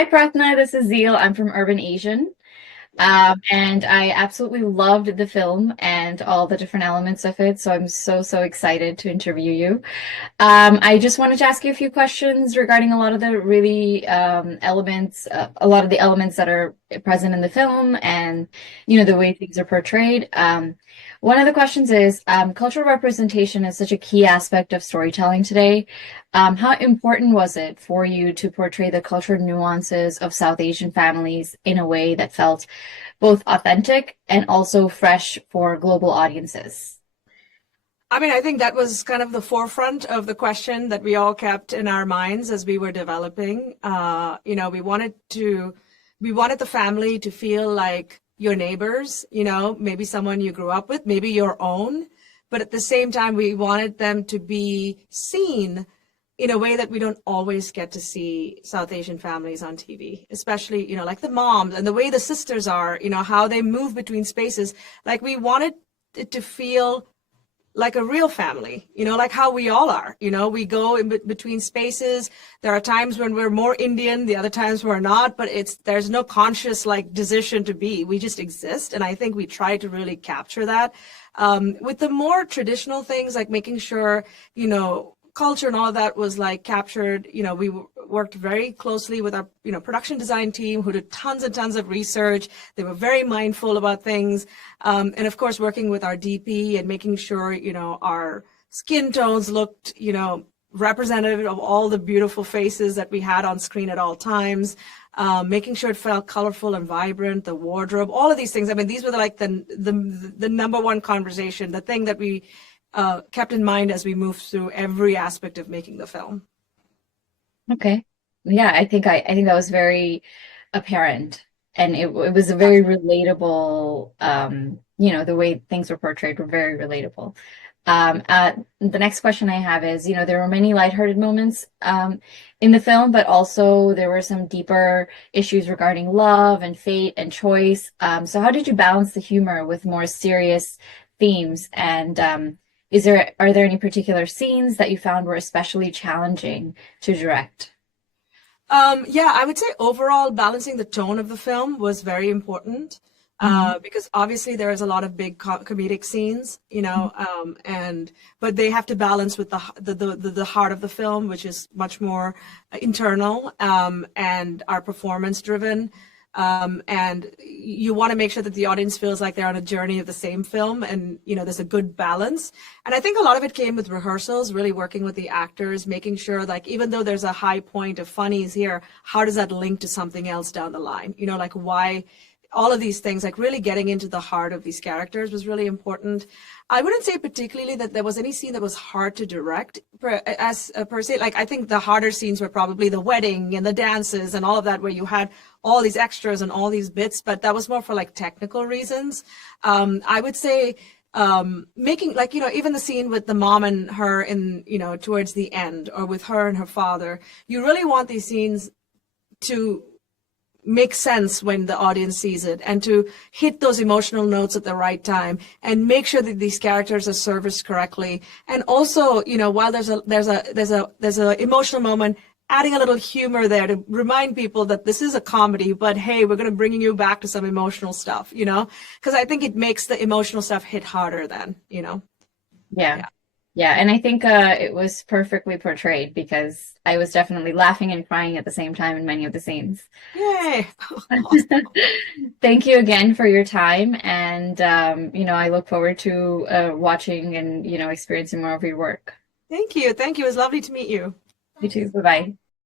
Hi, Prarthana. This is Zeal. I'm from Urban Asian. And I absolutely loved the film and all the different elements of it. So I'm so excited to interview you. I just wanted to ask you a few questions regarding a lot of the really elements, a lot of the elements that are present in the film and, the way things are portrayed. One of the questions is, cultural representation is such a key aspect of storytelling today. How important was it for you to portray the cultural nuances of South Asian families in a way that felt both authentic and also fresh for global audiences? I think that was kind of the forefront of the question that we all kept in our minds as we were developing. We wanted the family to feel like your neighbors, maybe someone you grew up with, maybe your own. But at the same time, we wanted them to be seen in a way that we don't always get to see South Asian families on TV, especially, like the moms and the way the sisters are, how they move between spaces. Like we wanted it to feel like a real family, like how we all are. We go in between spaces. There are times when we're more Indian, the other times we're not, but there's no conscious like decision to be. We just exist. And I think we try to really capture that. With the more traditional things, like making sure, culture and all of that was like captured. We worked very closely with our, production design team who did tons and tons of research. They were very mindful about things. And of course, working with our DP and making sure, our skin tones looked, representative of all the beautiful faces that we had on screen at all times. Making sure it felt colorful and vibrant, the wardrobe, all of these things. I mean, these were like the number one conversation, the thing that we kept in mind as we moved through every aspect of making the film. Okay. Yeah, I think that was very apparent, and it was a very relatable, the way things were portrayed were very relatable. The next question I have is, there were many lighthearted moments in the film, but also there were some deeper issues regarding love and fate and choice. So how did you balance the humor with more serious themes? And are there any particular scenes that you found were especially challenging to direct? Yeah, I would say overall balancing the tone of the film was very important because obviously there is a lot of big comedic scenes, but they have to balance with the heart of the film, which is much more internal and our performance driven. And you want to make sure that the audience feels like they're on a journey of the same film, and there's a good balance. And I think a lot of it came with rehearsals, really working with the actors, making sure like even though there's a high point of funnies here, how does that link to something else down the line? Like why all of these things, like really getting into the heart of these characters was really important. I wouldn't say particularly that there was any scene that was hard to direct per se. Like I think the harder scenes were probably the wedding and the dances and all of that, where you had all these extras and all these bits, but that was more for like technical reasons. I would say making like, even the scene with the mom and her in, towards the end, or with her and her father, you really want these scenes to make sense when the audience sees it, and to hit those emotional notes at the right time and make sure that these characters are serviced correctly. And also, while there's a emotional moment, adding a little humor there to remind people that this is a comedy, but hey, we're going to bring you back to some emotional stuff, because I think it makes the emotional stuff hit harder then. Yeah. Yeah. Yeah, and I think it was perfectly portrayed because I was definitely laughing and crying at the same time in many of the scenes. Yay. Awesome. Thank you again for your time, and I look forward to watching and experiencing more of your work. Thank you. Thank you. It was lovely to meet you. You too. Bye bye.